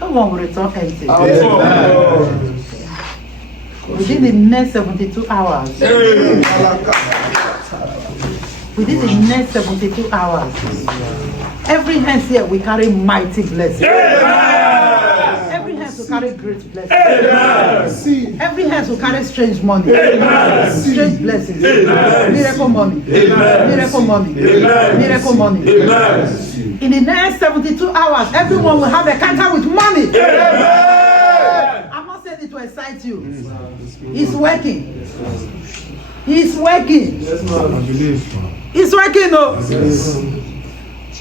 No one will return empty. Amen. Within the next 72 hours. Within the next 72 hours. Every hand here we carry mighty blessings. Every hand will carry great blessings. Every hand will carry strange money. Strange blessings. Miracle money. Miracle money. Miracle money. In the next 72 hours, everyone will have a counter with money. I'm not saying it to excite you. It's working. He's working. It's working, no.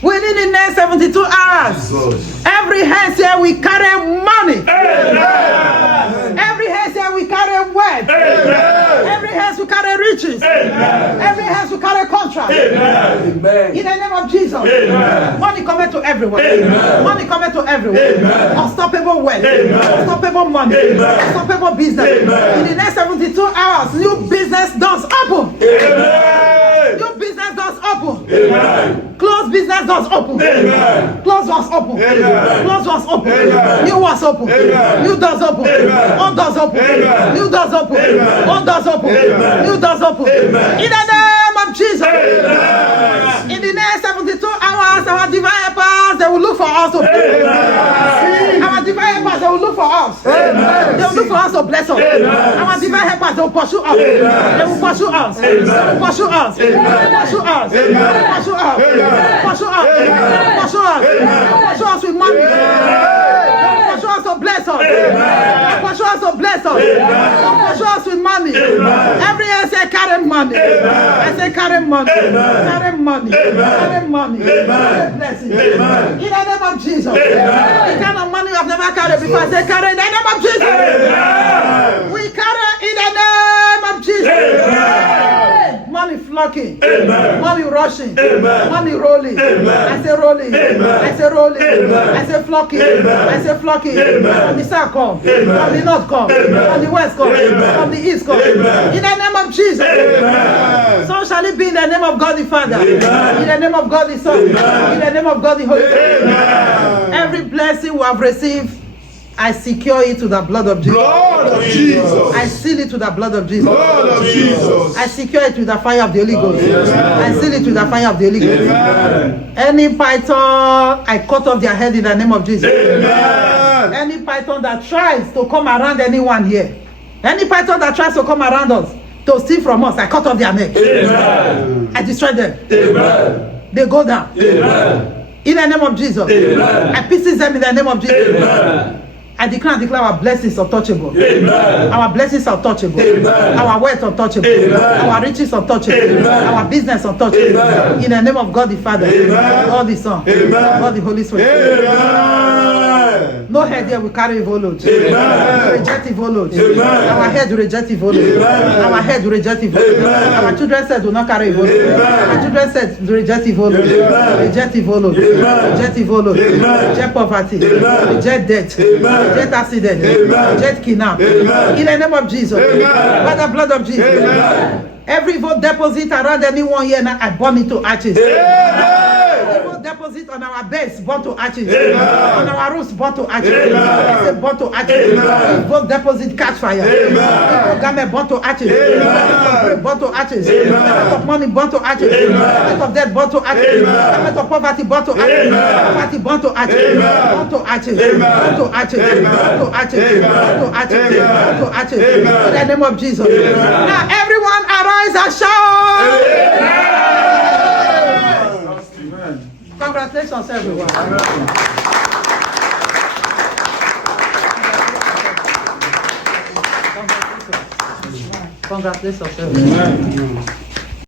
Within the next 72 hours, every hand here we carry money. Every hand here we carry wealth. Every hand we carry riches. Every hand we carry contract. In the name of Jesus, money coming to everyone. Money coming to everyone. Unstoppable wealth. Unstoppable money. Unstoppable business. In the next 72 hours, new business doors open. New business doors open. Closed business doors open. Closed doors open. Closed doors open. New ones open. New doors open. All doors open. New doors open. All doors open. New doors open. In the name of Jesus. In the next 72 hours, our divine helpers, they will look for us. Our divine helpers, they will look for us. They will look for us to bless us. Our divine helpers, they will pursue us. They will pursue us. They will pursue us. Pursue us. Pursue us. Pursue us. Pursue us. Pursue us with money. Pursue us to bless us. Pursue us to bless us. Pursue us with money. Every year I say carry money. I say carry money. Carry money. Carry money. Blessing. In the name of Jesus. The kind of money I've never carried before. I say carry in the name of Jesus. We carry in the name of Jesus. Money flocking. Money rushing. Money rolling. I say rolling. I say rolling. I say flocking. I say flocking. From the south come. From the north come. From the west come. From the east come. In the name of Jesus. So shall it be in the name of God the Father. In the name of God the Son. In the name of God the Holy Spirit. Every blessing we have received, I secure it to the blood of Jesus. Blood of Jesus. I seal it to the blood of Jesus. Blood of Jesus. I secure it with the fire of the Holy Ghost. I seal it with the fire of the Holy Ghost. Amen. Any python, I cut off their head in the name of Jesus. Amen. Any python that tries to come around anyone here, any python that tries to come around us to steal from us, I cut off their neck. Amen. I destroy them. Amen. They go down. Amen. In the name of Jesus. Amen. I pieces them in the name of Jesus. Amen. I declare our blessings untouchable. Amen. Our blessings untouchable. Amen. Our wealth untouchable. Amen. Our riches untouchable. Amen. Our business untouchable. Amen. In the name of God the Father, Amen. God the Son, Amen. God the Holy Spirit. Amen. No head here will carry evil load. Amen. Reject evil load. Amen. Our head will reject evil load. Amen. Our head will reject evil load. Amen. Our children said do not carry evil load. Amen. Our children said to reject evil load. Amen. Reject evil load. Amen. Reject evil load. Amen. Reject poverty. Amen. Reject death. Amen. Reject accident. Amen. Reject kidnap. Amen. In the name of Jesus. Amen. By the blood of Jesus. Amen. Every evil deposit around anyone here now, I burn it to ashes. Amen. Evil deposit on our beds, burn to ashes. Amen. On our roofs, burn to ashes. Amen. I say burn to ashes. Amen. Evil deposit catch fire. Amen. Evil garment burn to ashes. Amen. Burn to ashes. Amen. Garment of money burn to ashes. Amen. Garment of death burn to ashes. Amen. Garment of poverty burn to ashes. Amen. Poverty burn to ashes. Amen. Burn to ashes. Amen. Burn to ashes. Amen. Burn to ashes. Amen. Burn to ashes. Amen. Burn to ashes. Amen. In the name of Jesus. Amen. Now everyone arise and shout. Congratulations, everyone. Congratulations, everyone.